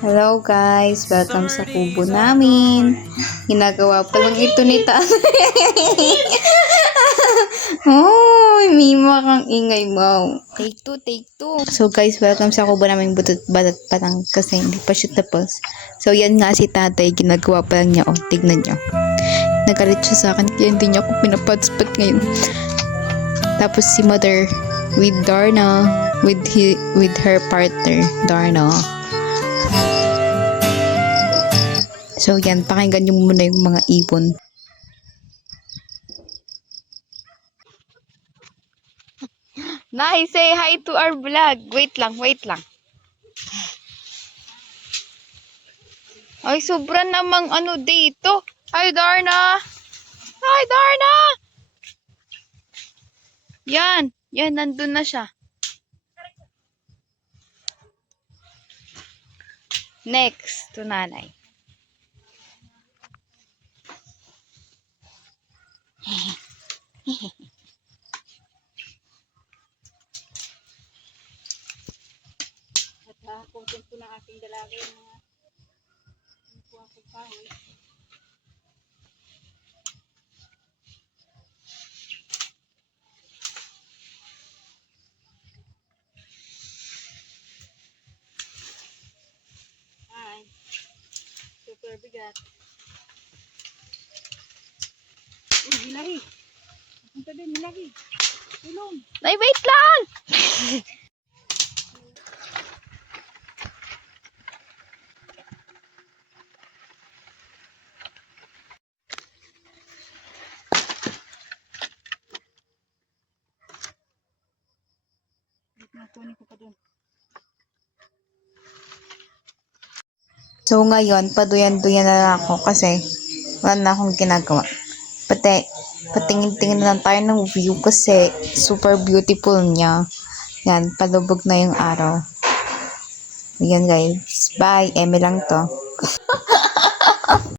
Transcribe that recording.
Hello guys, welcome sa kubo namin. Ginagawa pa lang ito ni tatay. Oh, mima kang ingay mo. Take two, take two. So guys, welcome sa kubo namin butot balat pa lang kasi hindi pa siya tapos. So yan nga si tatay, ginagawa pa lang niya. Oh, tignan niyo. Nagalit siya sa akin kaya hindi niya ako pinapatspat ngayon. Tapos si mother with Darna, with her partner, Darna. So yan, pakinggan nyo muna yung mga ibon. Nay, say hi to our vlog. Wait lang, wait lang. Ay, sobra namang ano dito. Hi, Darna. Hi, Darna. Yan, nandun na siya. Next, to nanay. At content po ng aking dalaga yung mga kuha ko pa. Ay, super bigat. Milahi. Punta din, milahi. Tulong. Nay, wait lang! Nakunin ko pa doon. So ngayon, paduyan-duyan na lang ako kasi wala na akong ginagawa. Patingin-tingin na lang tayo ng view kasi super beautiful niya. Yan, palubog na yung araw. Yan guys. Bye. Eme lang to.